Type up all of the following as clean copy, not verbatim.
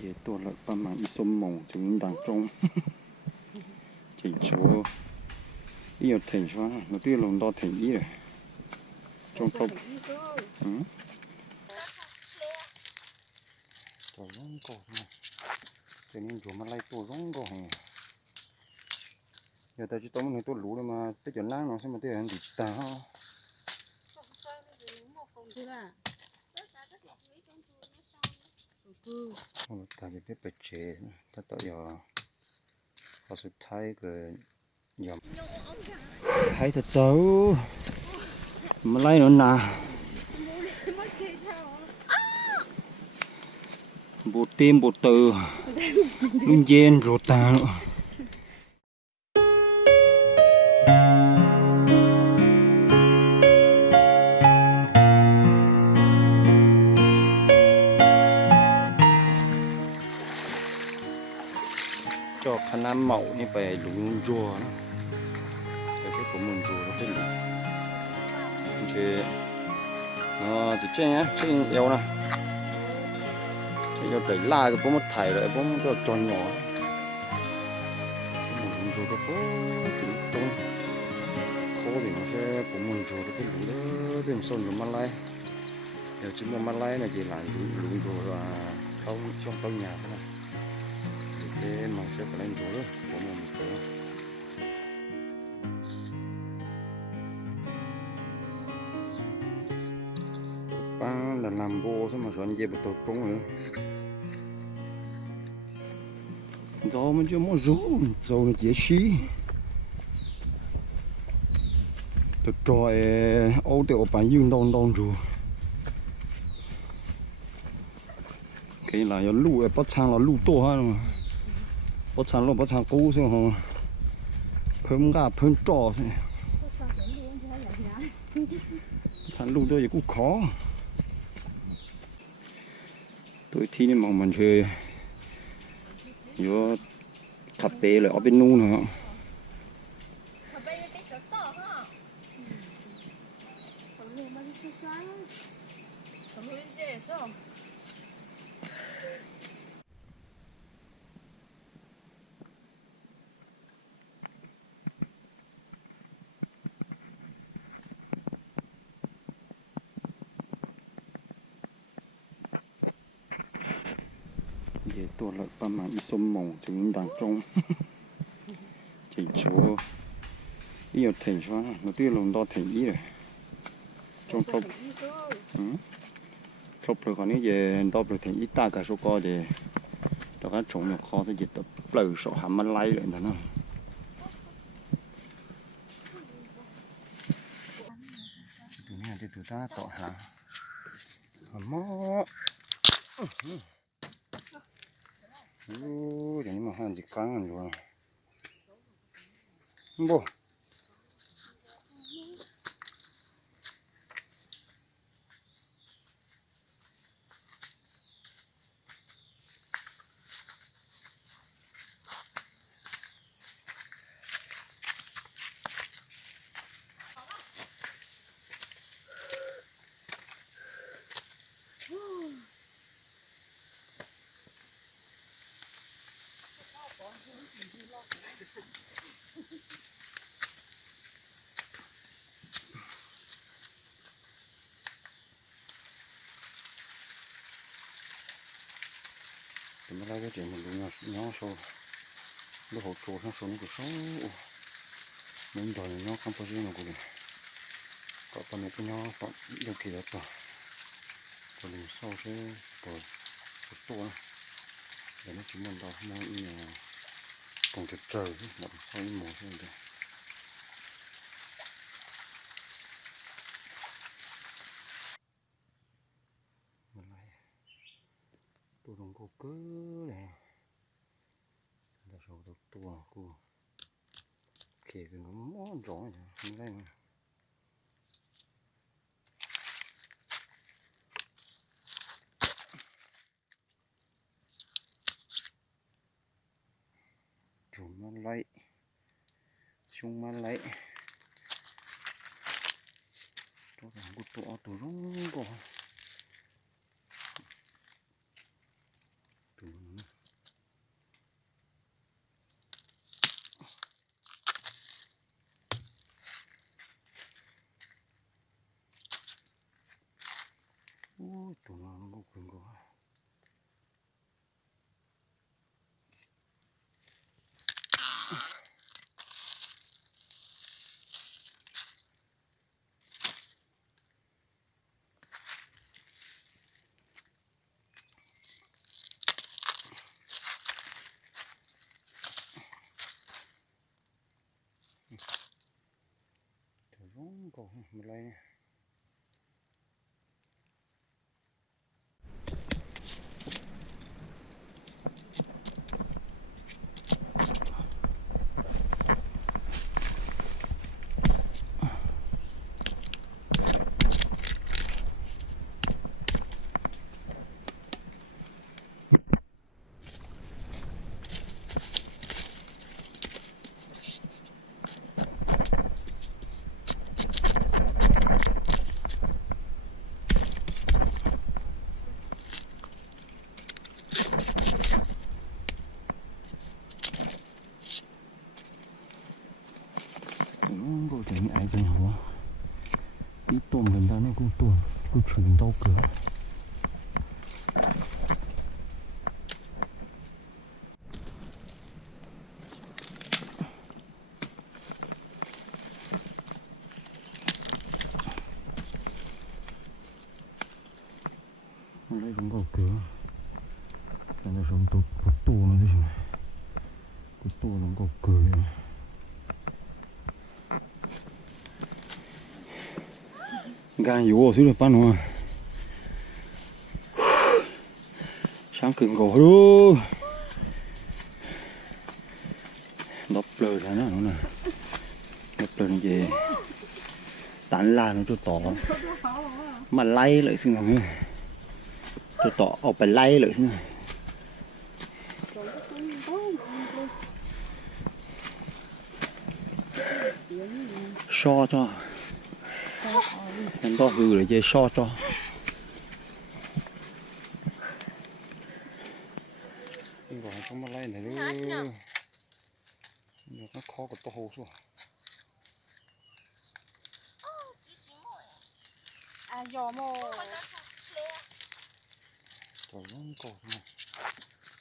也多了帮忙一双梦从当中chỉ chỗ yêu thành xóa nó tiêu lòng đo thành ý rồi trong không tổ rong cổ này cho nên chỗ mà lấy tổ rong cổ này giờ ta chỉ tóm người tôi lú rồi mà tới chỗ nang nó xem mà tới hàng gì ta ha ta chỉ biết bạch chế ta tạo giờ có sự thay cái nhầm hay thật xấu mà lấy nó nà bột tim bột từ luôn dên rồi ta nữa cho khăn ăn màu như vậy lúng rùa nó cái của mình rùa nó cái lúng thì nó chỉ chơi nhá chơi eo nè eo đẩy la cái bông mất thải rồi bông cho tròn nhỏ mình rùa cái bông kiểu tông khó thì nó sẽ của mình rùa cái lúng đó bên sông của Malay giờ chỉ một Malay này chỉ là lúng rùa là không trong nhà thế này để mà sẽ phải lên rồi của mình nữa ba là làm bô thế mà soạn dây bật tột trống nữa do mình chưa muốn rú dầu nó dễ xí được trôi ô tiểu bản dương đông đông rồi cái là lũ bắt sang là lũ to hơn mà bắt sang luôn bắt sang cũ xem không phơm gà phơm trò xem sang lũ to thì cũng khó tôi thi nên mong mình chơi vô thập bể lại ở bên nu nữa也多了帮忙一双梦从当中chỉ chỗ yêu thành xóa nó tiêu lòng đo thành ý rồi trong không không rồi còn nếu về đo được thành ý ta cả số co thì đó các trồng nó khó thì dịch tập bự sọ hàm ăn lay lại nó từ này thì từ ta tọt hả mó ui nhưng mà hàng gì căng rồi bố thì mới lấy cái chuyện mình đúng nhỏ sâu lúc hộp trộn nó xuống của sâu mình đòi nó không có gì nào của mình có phần này cái nhỏ còn điều kỳ đó rồi rồi mình sau cái rồi một tô này để nó chỉ mình đòi mua như là còn trời trời một sau một thế này tôi đồng cô cứ này là số được tua cô kể cái nó món rõ như đây mà chủ mà lấy chung mà lấy cho rằng một tổ tổ rong cổ một lấy này. Cô chạy ai vậy hả? Ít tôm gần đó nó cũng tôm, cũng chuyển đâu cửa. Lấy cũng có cửa. Cái này sống tốt, có tù nó thế chứ. Có tù nó có cửa. Gan yếu xuống được pan hoa. Sáng cứng cổ luôn. Đập lờ ra nó nè. Đập lờ nó về. Tán la nó cho tỏ. Mà lay lại xin rồi. Cho tỏ ở phải lay lại xin rồi. So cho. Em to hư để chơi so cho. Cái gọi không mà lay này nữa. Nó khó có to hồ xuống. À giò mồ. Trời rong cổ này.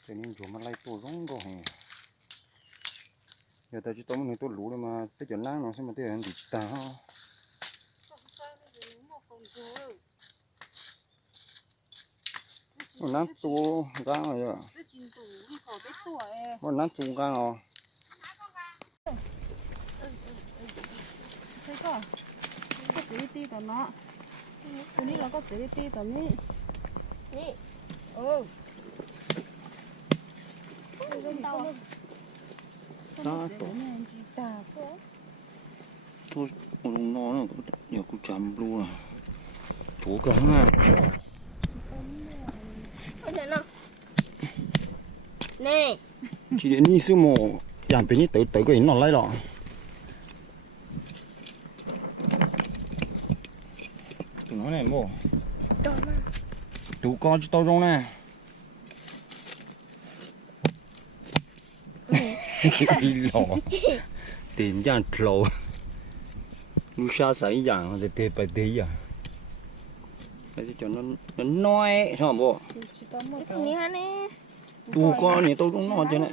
Cho nên chỗ mà lay tổ rong cổ này. Giờ ta chỉ tóm này tôi lú rồi mà tới chỗ láng nó xem mà tới anh bị ta ha. Một nát tu gang rồi ạ. Một nát tu gang rồi. Thấy có? Có tí tí tao nó. Cái này là có tí tí tao ní. Ní. Ừ. Đó tổ. Thôi, con nó nó nhiều cũng chấm luôn à. Chú cống à. Nè. Chỉ đến như sư mồ giảm bên như tới tới cái nó lấy lọ. Tụi nó này mồ. Chú con cho tao rong nè. Đi lọ. Tiền dạng lọ. Lúc xa xảy dạng thì tê phải tê à. Cái cho nó nói sao bộ. Tu con này tôi cũng nói thế này.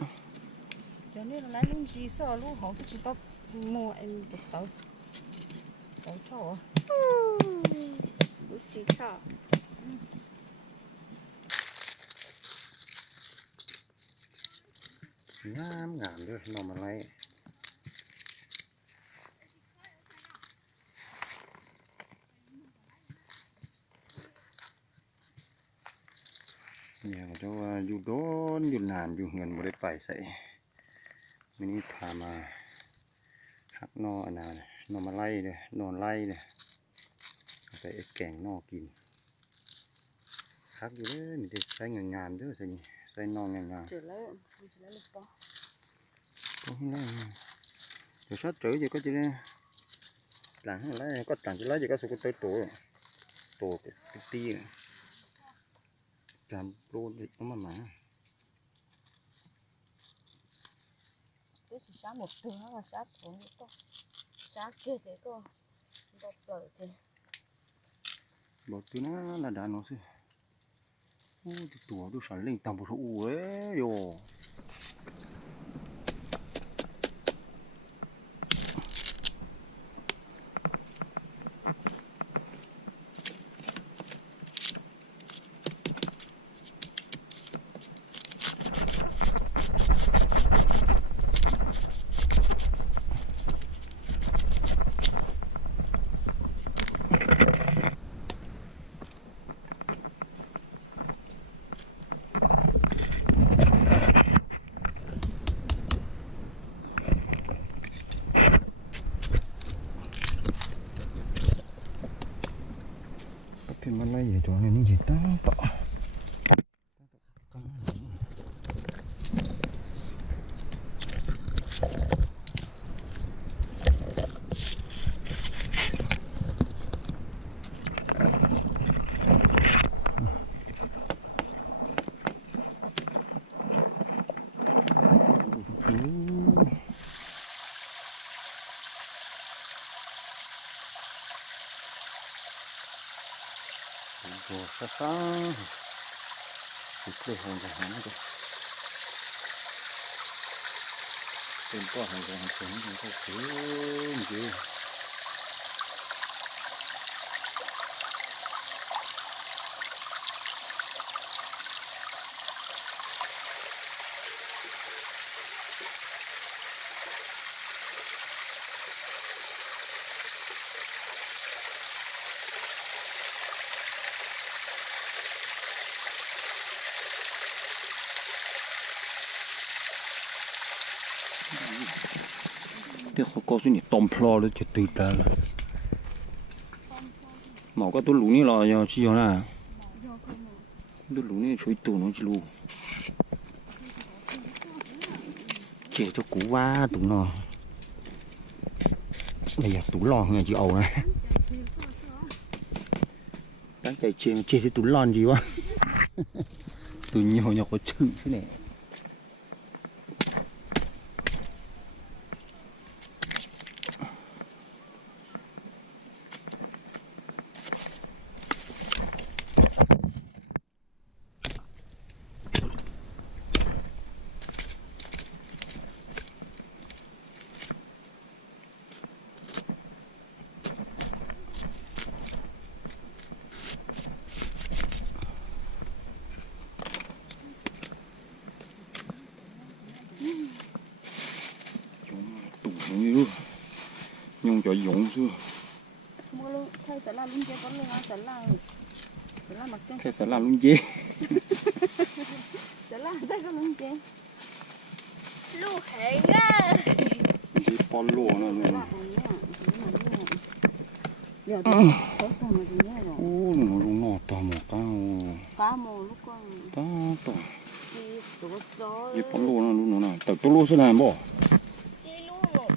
Cho nên là lúc gì sợ lúc họ chỉ tao mua em được tao cho. Lúc gì sợ. Ngam được nó mà lấy. Nhà của cháu dù đốn dù nàn dù ngần một đấy phải sậy mình thả mà hắc no ở nào này nó mà lay này nó lay này phải kèn no kín hắc gì đấy mình thì xay ngàn ngàn chứ gì xay no ngàn ngàn chỉ lấy được to không lấy rồi sát chữ gì có chỉ làm lấy có chẳng chỉ lấy gì có số cái tổ cái ti này làm luôn thì nó mà tôi chỉ sát một thứ mà sát xuống to sát kia thế cơ bọc lợi thế bọc thứ nó là đàn nó chứ ôi tủa tôi sản lên tầm một số ấy yo sáng thì cái hàng cái hàng cái tên có hàng cái hàng cũng không có gì thế họ có suy nghĩ tôm plo đấy chỉ từ ta rồi màu có tôi lú này là giờ chi hả tôi lú này chuối tủ nó chỉ lú chỉ cho cú va tủ nó bây giờ tủ lon người chị ẩu này đang chạy chê cái tủ lon gì quá tủ nhiều nhỏ có chữ thế này nhung cho dụng chứ mua luôn thay sẽ làm luôn chứ có luôn sẽ làm mặc thế sẽ làm luôn chứ sẽ làm thay có luôn chứ Lưu hệ ra. chỉ bỏ lúa nữa giờ tôi có sao mà chúng nghe rồi ô nó luôn nọ to một cá mồ lúc con to đi tụi gió chỉ bỏ lúa nó luôn nó tự tôi lúa thế này bỏ Chi lưu một.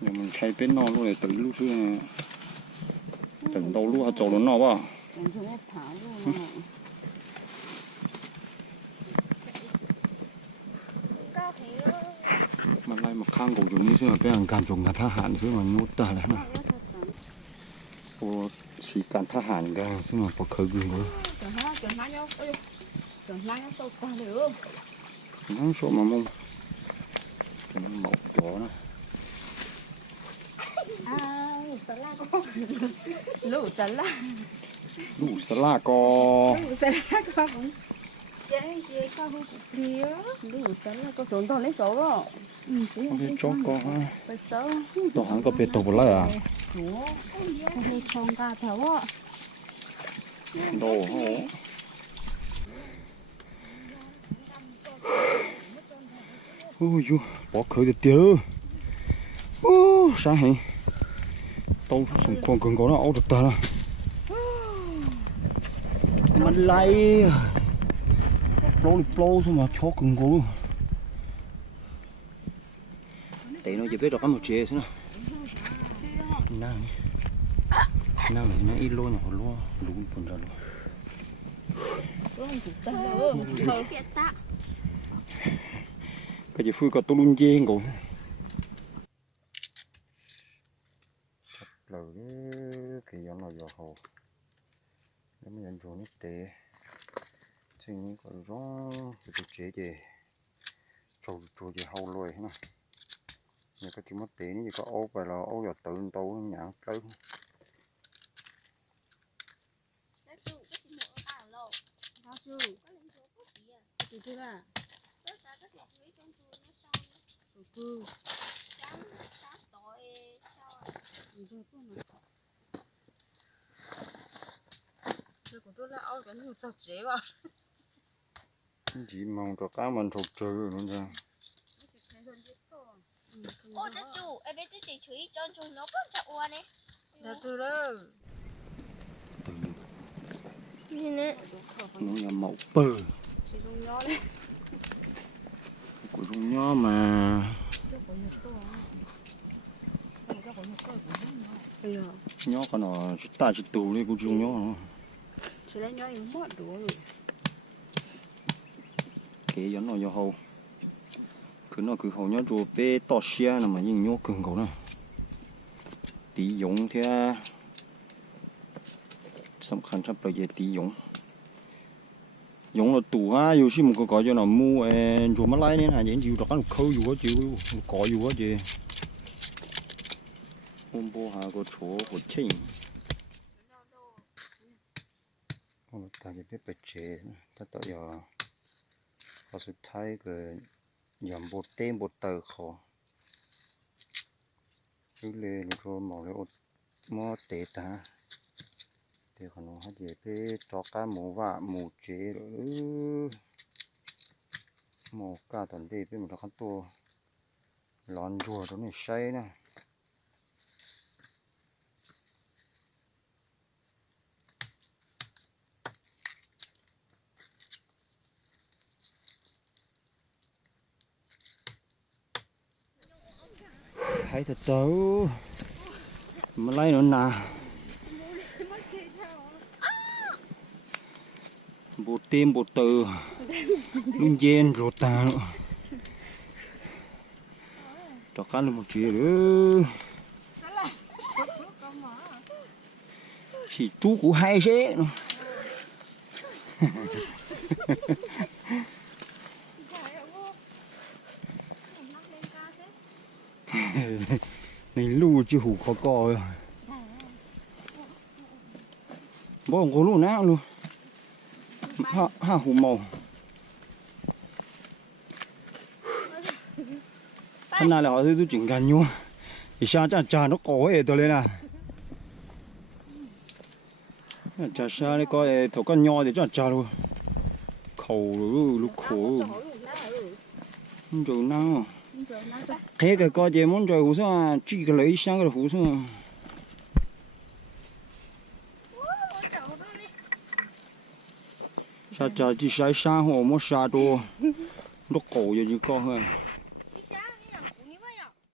nhưng mình thay bên nó luôn này tự lúa thế này tự đầu lúa trầu nó nọ vào em cho nó thả luôn Cao hiểu. mà lại mà khang cổ dùng như thế là cái hàng càn trồng cả tha hạn chứ mà nhốt ta là nào ô chỉ càn tha hạn cả chứ mà có khởi gừng nữa chuẩn há nhau ơi chuẩn há nhau sâu qua được nó số mà mông cho nó màu chó này lũ xà la con lũ xà la đủ salad co lũ xà la con cũng chế cao hơn một xíu lũ xà la con trốn to lấy số rồi cái chó co phải số tổ hàng có biệt tổ một lại à hay trồng cả thấu ạ đồ hổ ôi chú bỏ khởi được tiêu ô sáng hè tao xuống con cần có nó áo được ta là mình lại plo xong mà cho cần có luôn để nó chỉ biết được cái một chè nữa nào này nó ít luôn nó luôn luôn phần ra luôn Thở phiệt tạ. cái gì phui có tôi luôn chê ngủ là cái gió nào gió hồ nếu mà nhận rồi nít tệ thì những cái gió thì tôi chế gì trâu gì hầu lôi nè nhưng cái chuyện mất tiền gì có ốp vậy là ốp giờ tự tàu nhãn tới Nó chủ cái gì nữa cả lâu. bao nhiêu Có lên số có gì à? từ từ à Tất cả các loại chuối trong chuối nó xong. từ từ Sáng sáng tối sao à? Tôi của tôi là áo cái nhiều sao chế vào chỉ mong cho cá mình thuộc trừ nữa nha Ô nó chủ, em biết cái chuối trong chuối nó có chậu hoa này. từ từ đó Như thế. nó là màu bơ chỉ dùng nhỏ đấy của chúng nó mà nhó con nó ta chỉ tù đi của chúng nó chỉ lấy nhỏ những món đồ cái giống nó nhỏ hầu cứ nó cứ hầu nhó chùa bé to xe mà nhìn nhó cường cầu nó tí giống thế สำคัญถ้าประโยชน์ตีหยงหยงเราตู่ฮะอยู่ที่มันก็ก่อจะหน่อมูอยู่มาไล่เนี่ยนะยังอยู่ตรงนั้นเขาอยู่ก็จิ๋วก่ออยู่ก็จีhôm bố hà có chỗ của chính hôm ta chỉ biết bật chế ta tự giờ có sự thay cái nhầm bột tên bột tờ khó cứ lên rồi màu lấy mò tê ta thì còn nó hết gì biết cho cá mù và mù chế rồi mù cá tuần đi biết một con tua lon rùa đó này say nè hãy thật tấu mà lấy nó nà bột tim bột từ luôn gen rồi ta cho cá lên một chuyện nữa chỉ chú của hai thế này lu chứ hủ khó coi bố không có lu nát luôn ha hủ màu thế nào là họ tôi chỉnh gần nhau thì sao chả nó có ấy tôi lên à chả sao đấy coi thổ con nho thì chả luôn khẩu lúc khổ không chịu nào thế cái coi chị muốn rồi hú sao chỉ cái lấy sang cái hú sao sao chả chỉ sai sang hồ muốn sa đồ nó cổ giờ chỉ có hơn